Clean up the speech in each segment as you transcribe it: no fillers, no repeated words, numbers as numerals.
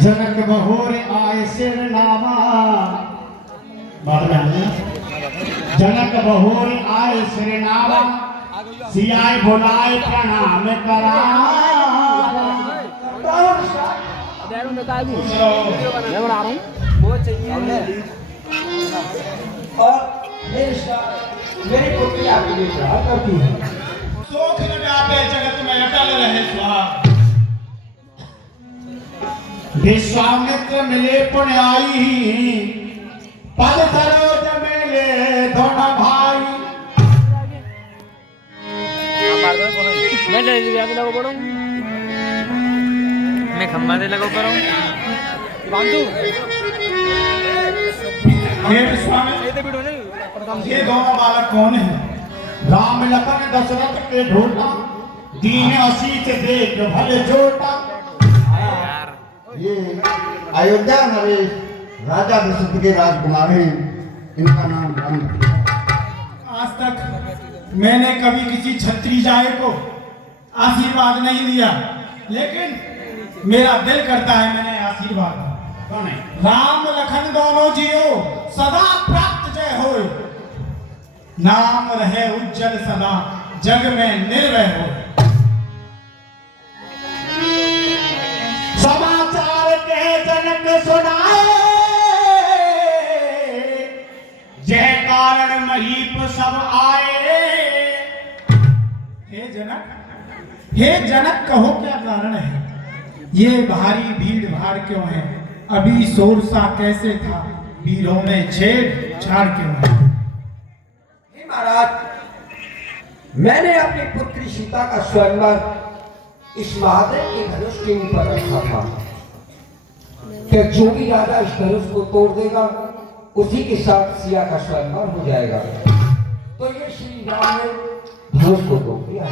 जनक बहोर आए सिर नामा बाद में आने जनक बहोर आए सिर नामा सियाए बुलाए प्रणाम करा और मेरी पुत्री आपके लिए क्या करती है? सोख लगा पे जगत में अटल रहे स्वाहा। विश्वामित्र मिले पुण्याई पद सरोज मेले दोनों भाई। मैं खम्बा दे लगा करूं बांधू ये दोनों बालक कौन है? राम लखन दशरथ के ढोटा दीन असीत देख भले जोटा। ये अयोध्या नरेश राजा दशरथ के राजकुमार हैं, इनका नाम राम। आज तक मैंने कभी किसी क्षत्रिय को आशीर्वाद नहीं दिया, लेकिन मेरा दिल करता है मैंने आशीर्वाद। कौन है? राम लखन दोनों जियो सदा प्राप्त जय हो, नाम रहे उज्जवल सदा जग में निर्भय हो। समाचार के जनक सुनाए जय कारण महीप सब आए। हे जनक कहो क्या कारण है? ये भारी भीड़ भाड़ क्यों है? अभी शोर सा कैसे था, वीरों में छेड़ छाड़ क्यों है? हे महाराज, मैंने अपनी पुत्री सीता का स्वयंवर इस महादेव के धनुष के ऊपर रखा था कि जो भी राजा इस धनुष को तोड़ देगा उसी के साथ सिया का स्वयंवर हो जाएगा। तो ये श्री राम ने धनुष को तोड़ दिया।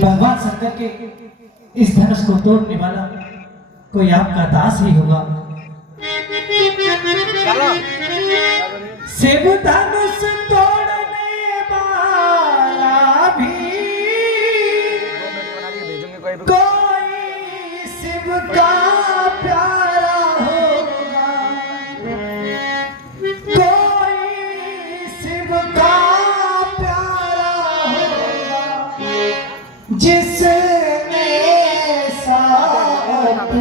भगवान शंकर के इस धनुष को तोड़ने वाला कोई आपका दास ही होगा। शिव धनुष तोड़ने वाला भी कोई शिव का प्यारा होगा, कोई शिव का प्यारा होगा जिसने साथ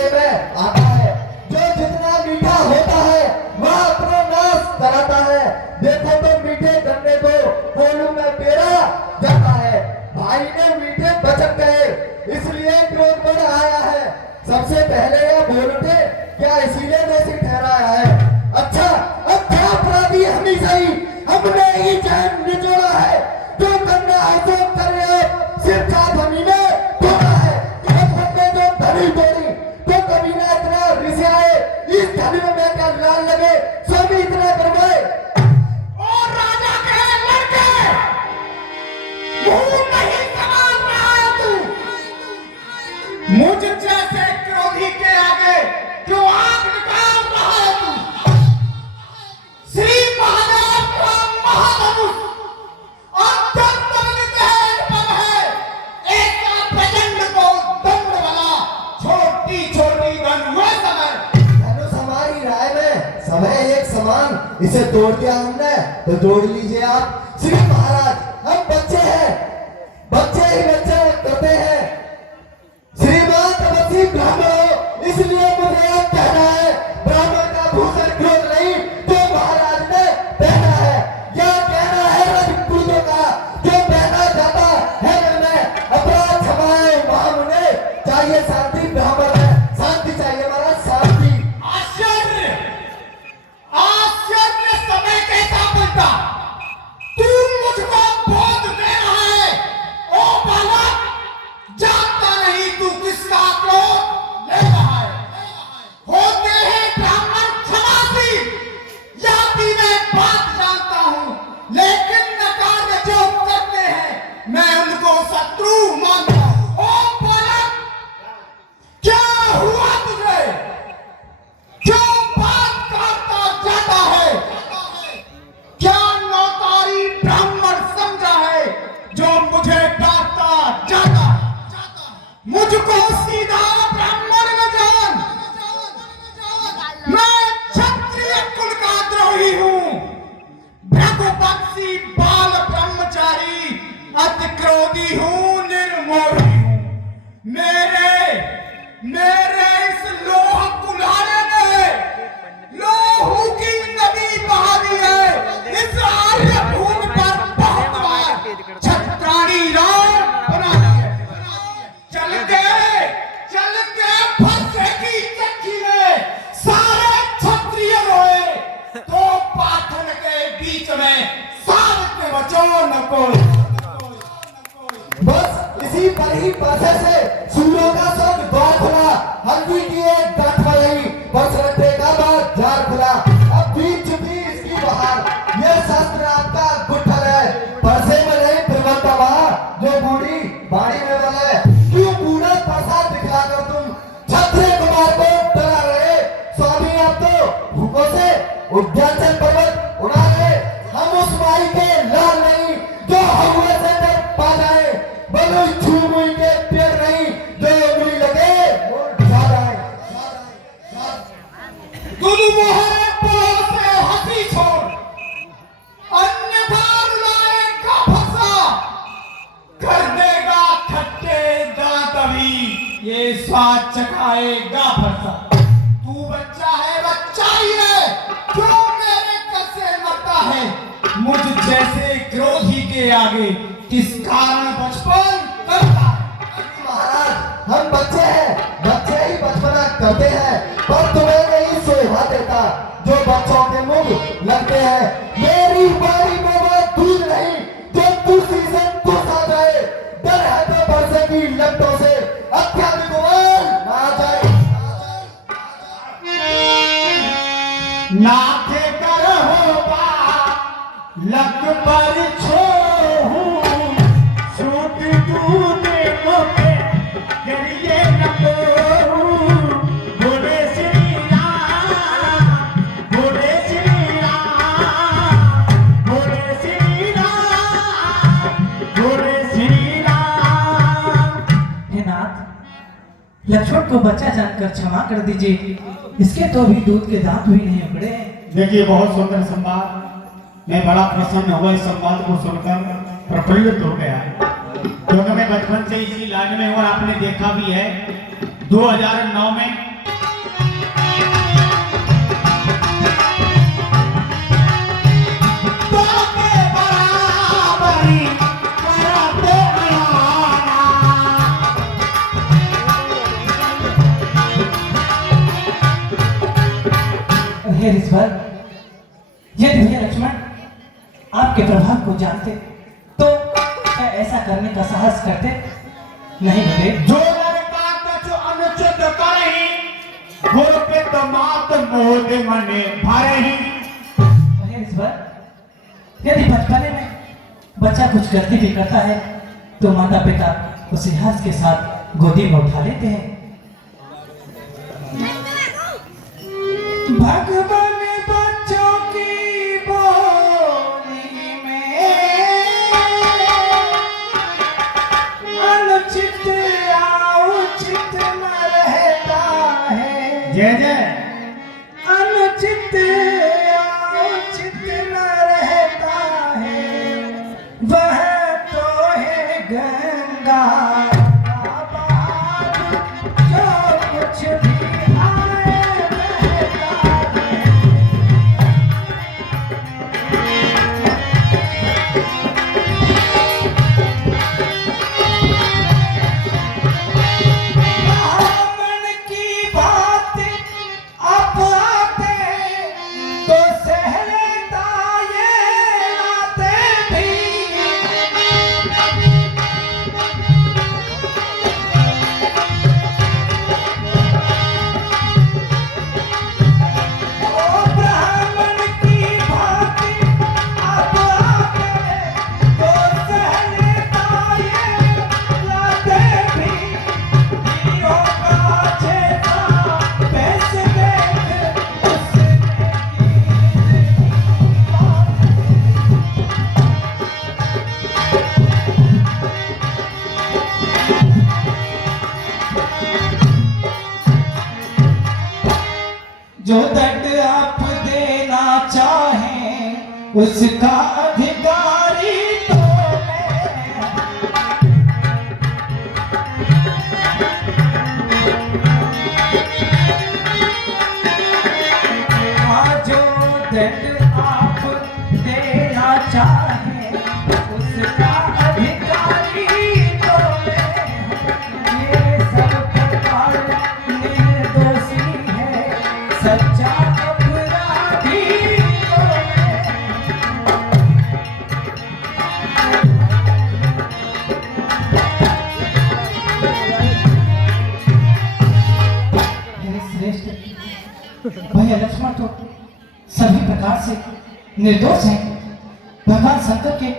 बेड़े में आता है। जो जितना मीठा होता है वह अपना नाश कराता है। देखो तो मीठे गन्ने को बोलू में पेड़ा जाता है। भाई ने मीठे बचन गए इसलिए क्रोध बढ़ आया है। सबसे पहले यह बोल उठे क्या इसीलिए दोषी ठहराया है। अच्छा अच्छा अपराधी हम ही सही, हमने ही जान निचोड़ा है। जो करना है जो करे आप, सिर्फ साथ हम ही ने तोड़ा है। अब हमने जो धनी तोड़ी तो कभी ना इतना रिसाए। इस धनी में मैं क्या लाल लगे स्वामी इतना करवाए। और राजा कहे लड़के मुंह नहीं संभाल रहा है तू। मुझ जैसे क्रोधी के आगे क्यों आंख निकाल रहा है तू। श्री महादेव का महाधनुष अत्यंत नितेश है। ऐसा प्रचंड को दंड वाला छोटी छोटी धनुष समय। धनुष हमारी राय में समय एक समान, इसे तोड़ दिया हमने तो जोड़ लीजिए आप। श्री महाराज हम बच्चे हैं, बच्चे ही बच्चे करते हैं। श्रीमान तपस्वी ब्राह्मण हो इसलिए मुझे यह कहना है। ब्राह्मण का भूषण क्रोध नहीं तो महाराज ने पहना है। यह कहना है राजपूतों का जो पहना जाता है मन में। अपराध क्षमाए महामुने चाहिए शांति, ब्राह्मण में शांति चाहिए महाराज, शांति। आश्चर्य आश्चर्य समय कैसा बोलता। तू मुझको बोध दे रहा है। ओ बालक जानता नहीं तू किसका क्रोध ले रहा है। होते हैं ब्राह्मण क्षमाशील, जाति में बात जानता हूँ लेकिन नकार जो करते हैं मैं उनको शत्रु मानता हूँ। ओ बालक क्या हुआ तुझे, क्यों बात करता जाता है। क्या नौकारी ब्राह्मण समझा है जो मुझे डांटता जाता है। मुझको सीधा ब्राह्मण न जान, मैं क्षत्रिय कुल का द्रोही हूँ। भृगुपक्षी बाल ब्रह्मचारी अति क्रोधी हूँ, निर्मोही हूँ। मेरे इस लोह कुल्हाड़े ने लोहू की नदी बहा दी है। इस आर्य भूमि पर बहुत बार छत्राणी राम बना दी है। चल के फंसे की चक्की में सारे क्षत्रिय रोए तो पाथन के बीच में सारे बचो न कोई। बस इसी पर ही परसे से सूर्यों का स्वर्ग द्वार खुला। हल्दी की एक गांठ रही बरसरते का बात जार खुला। अब बीत चुकी इसकी बहार, ये शास्त्र आपका गुठल है। परसे में नहीं प्रवक्ता वहां जो बूढ़ी बाड़ी में बोले। क्यों बूढ़ा प्रसाद दिखलाकर तुम क्षत्रिय कुमार को डरा रहे। स्वामी आप तो भूखों से उद्याचल पर्वत उड़ा रहे। हम उस माई के लाल नहीं जो हवा से डर पा जाए। बोलो झूमुई के पेड़ नहीं जो उंगली लगे वो जा रहा है। गुरु मोहरे पुलों से हंसी छोड़, अन्यथा रुलाएगा फंसा। कर देगा खट्टे दांत अभी ये स्वाद चखाएगा फरसा। तू बच्चा है बच्चा ही है, क्यों मेरे कसे मरता है। मुझ जैसे क्रोधी के आगे किस कारण बचपन करता है। महाराज हम बच्चे हैं, बच्चे ही बचपना करते हैं। पर तुम्हें नहीं शोभा देता जो बच्चों के मुंह लगते हैं। मेरी बारी में वो दूध नहीं जो दूसरी से दूसरा जाए। डर है तो बरसे की लपटों से अत्याधिक आ जाए। नाथे कर होगा लक पर छोहू सूट दूध मोके करिए नकोहू। बोले श्री राम, बोले श्री राम, बोले श्री राम, बोले श्री राम। हे नाथ, लक्ष्मण को बच्चा जानकर क्षमा कर दीजिए। इसके तो अभी दूध के दांत भी नहीं उगड़े। देखिए बहुत सुंदर संवाद, मैं बड़ा प्रसन्न हुआ इस संवाद को सुनकर, प्रफुल्लित हो गया क्योंकि मैं बचपन से इसी लाइन में हूँ और आपने देखा भी है 2009 में भैया ऋषभर, यदि भैया लक्ष्मण आपके प्रभाव को जानते तो क्या ऐसा करने का साहस करते? नहीं बेटे। जो लड़का कछु अनुचित करही, गुर पित मात मोद मने भरही। भैया ऋषभर, यदि बचपने में बच्चा कुछ गलती भी करता है तो माता पिता उसे हर्ष के साथ गोदी में उठा लेते हैं। भगवान बच्चों की बोली में अनुचित औचित न रहता है। जय जय। अनुचित औचित न रहता है, वह तो है गंगा का बहाव, जो कुछ भी आए बहता है। ब्राह्मण की बात आप आते तो सह लेता ये आते भी। ओ ब्राह्मण की बात आप आते तो सह लेता ये लाते भी। हीरो का चेहरा पैसे देख उसने जो दंड आप देना चाहें उसका अधिकारी तो मैं। हाँ, जो दंड आप देना चाहें उसका अधिकारी तो मैं हूँ। ये सब प्रकार निर्दोषी है, सच्चा अपराधी तो मैं। मेरे श्रेष्ठ भैया लक्ष्मण तो सभी प्रकार से निर्दोष हैं। भगवान शंकर के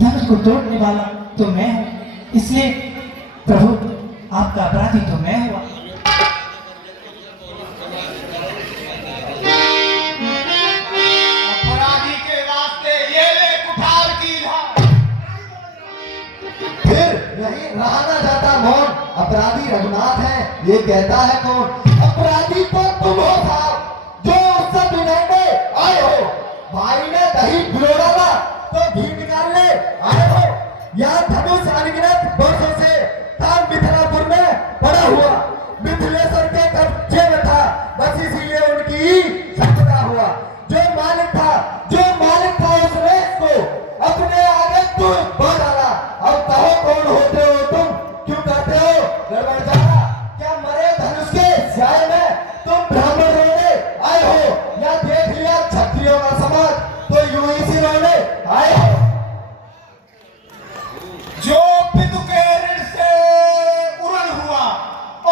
धनुष को तोड़ने वाला तो मैं हूँ, इसलिए प्रभु आपका अपराधी तो मैं हुआ। अपराधी के रास्ते ये ले कुठार की धार। फिर नहीं रहा ना जाता मौन, अपराधी रघुनाथ है ये कहता है कौन? अपराधी तो तुम हो साहब, जो उससे विनय में आए हो। भाई ने दही भिगो डाला तो घी निकालने आए हो। यहाँ धनुष अनगिनत वर्षों से तान मिथिलापुर में पड़ा हुआ, मिथिलेश्वर के कब्जे में था, बस इसीलिए उनकी संपदा हुआ। जो मालिक था उसने इसको अपने आगे तू बढ़ डाला। अब कहो कौन होते हो तुम, क्यों करते हो गड़बड़ जाना? क्या मरे धनुष के स्याय में तुम ब्राह्मण रोने आए हो, या देख लिया क्षत्रियों का समाज तो यूं ही सी रोने आए हो? जो पितु के ऋण से उड़न हुआ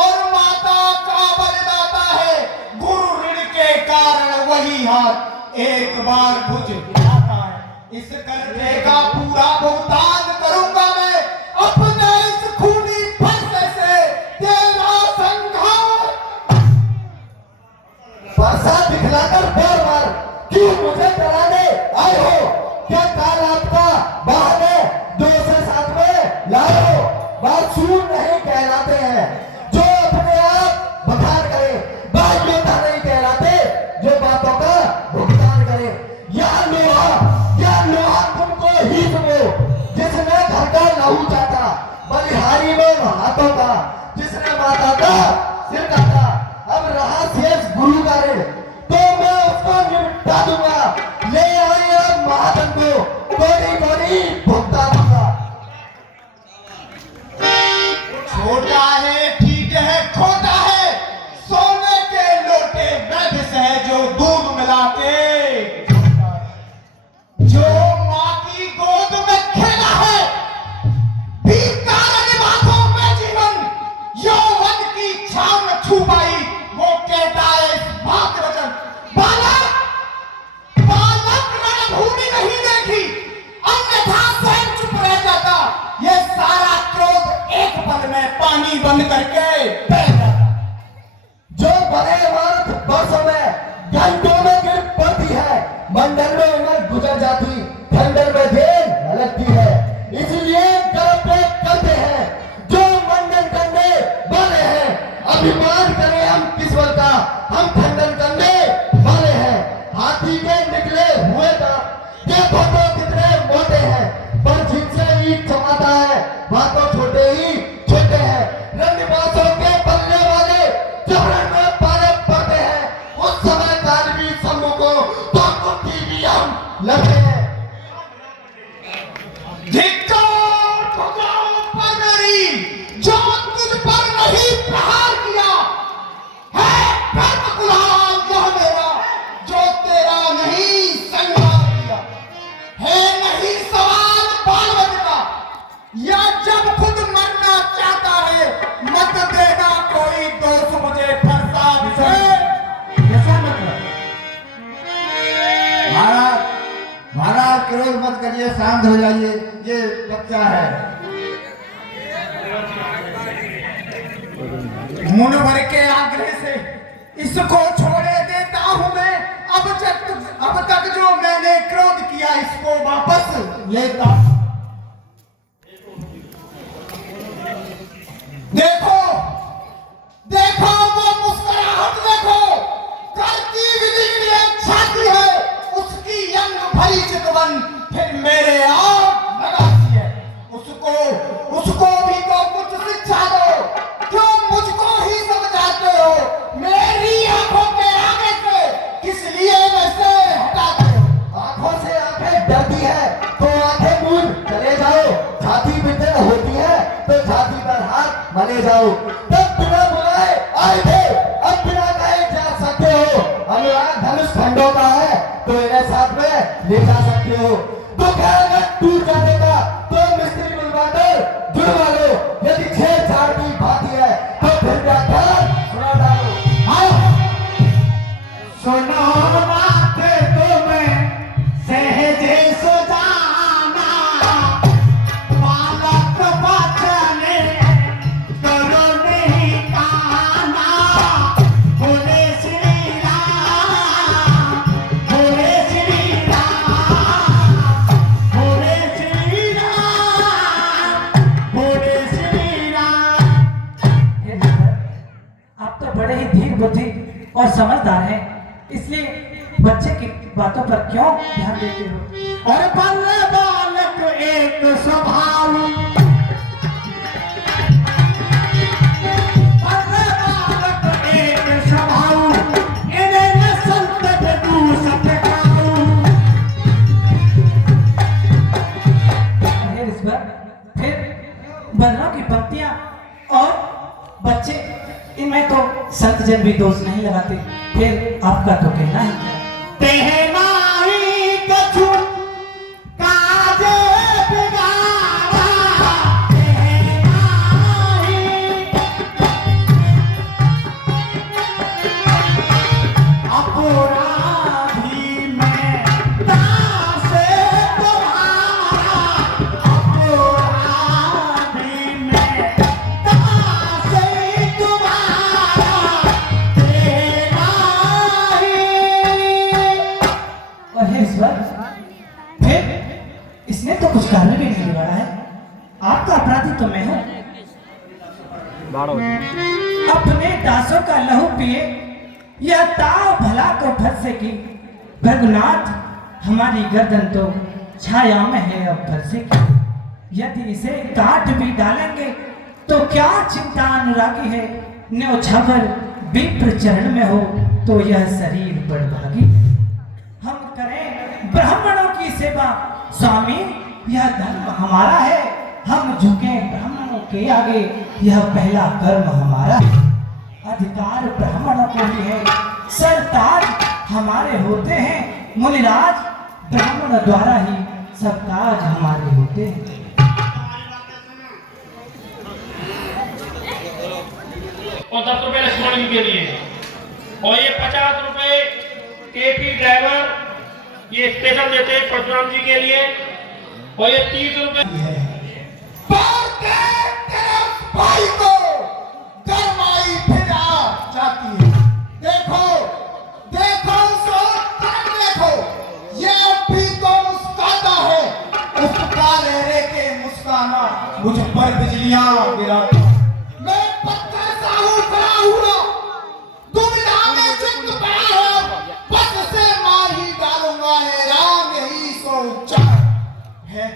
और माता का बलिदाता है, गुरु ऋण के कारण वही हाथ एक बार भुज जाता है। इस कर्जे का पूरा भुगतान करूंगा मैं अपने इस खूनी फैसले से, तेरा संघार। परसा दिखलाकर बार बार क्यों मुझे डराने आए हो? क्या काल आपका बहाने दो से साथ में लाए हो? बात सुन नहीं कहलाते हैं जो अपने आप बखान करे, बात योद्धा नहीं कहलाते जो बातों का भुगतान करे। यह लोहा तुमको ही सुनो, जिसने घर का लहू चाटा, बलिहारी में हाथों का, जिसने माता का सिर काटा। अब रहा शेष गुरु का ऋण तो मैं उसको निपटा दूंगा। ले आए अब महाजन को, कोरी भुगता दूंगा। छोटा है ठीक है खोटा है, सोने के लोटे वैध से है जो दूध मिला शांत हो जाइए, ये बच्चा है। मन भर के आग्रह से इसको छोड़े देता हूं मैं। अब तक जो मैंने क्रोध किया इसको वापस लेता। देखो देखो वो मुस्कुराहट देखो, करती विधि छाती है उसकी यंग भरी चितवन फिर मेरे आप लगाती है। उसको भी तो कुछ शिक्षा दो, क्यों मुझको ही समझाते हो? मेरी आंखों के आगे से किस लिए वैसे हटाते हो? आंखों से आंखें डरती है तो आंखें मूंद चले जाओ, छाती में दर्द होती है तो छाती पर हाथ मले जाओ। तब बिना बुलाए आए थे, अब बिना कहे जा सकते हो। अनुराग धनुष खंडों का है तो इन्हें साथ में ले जा सकते हो। तो क्या अगर टूट जाने का तो मिस्त्री बुलवाकर जुड़वा लो। यदि छेड़छाड़ की बात है तो फिर व्याख्यान सुना डालो। आओ सुनो बात तुम्हें सहजे सुजाना, बालक बचने करो नहीं काना। बोले श्री राम, बोले श्री राम, बोले श्री राम, बोले श्री राम। आप तो बड़े ही धीर बुद्धि और समझदार हैं, इसलिए बच्चे की बातों पर क्यों ध्यान देते हो? और बालक एक स्वभाव, बालक एक स्वभाव, इन्हें न संकट तू सटकाऊ। अरे ऋषभ, फिर बलराम की पंक्तियां और बच्चे, इनमें तो संत जन भी दोष नहीं लगाते, फिर आपका तो कहना है क्या? तेहनाई कछु काज बिगाड़ा, तेहनाई अपराधी में दास तुम्हारा, अपराधी में दास तुम्हारा, तेहनाई। और हे ईश्वर, फिर इसने तो कुछ कारण भी नहीं बिगाड़ा है। आपका अपराधी तो मैं हूं। अपने दासों का लहू पिए यह ताव भला को फंसेगी। भगनाथ, हमारी गर्दन तो छाया में है अब फंसेगी। यदि इसे काट भी डालेंगे तो क्या चिंता अनुरागी है। न्योछावर विप्र चरण में हो तो यह शरीर बड़भागी। हम करें ब्राह्मणों की सेवा स्वामी, यह धर्म हमारा है। हम झुके ब्राह्मणों के आगे, यह पहला कर्म हमारा है। अधिकार ब्राह्मणों को ही है, सरताज हमारे होते हैं। मुनिराज, ब्राह्मण द्वारा ही सब काज हमारे होते हैं। और 10 रुपए लक्ष्मण जी के लिए, और ये 50 रुपए केपी ड्राइवर ये स्पेशल देते हैं परशुराम जी के लिए, और ये 30 रुपए भाई को गरमाई फिर आ जाती है। देखो देखो सो देखो, ये अब भी तो मुस्कुराता है। उस काले रे के मुस्काना मुझ पर बिजलियां गिराता। मैं पत्थर सा हूं खड़ा हुआ, दुविधा में चित्त पड़ा है। बस से मार ही डालूंगा, है राम यही सोचा है।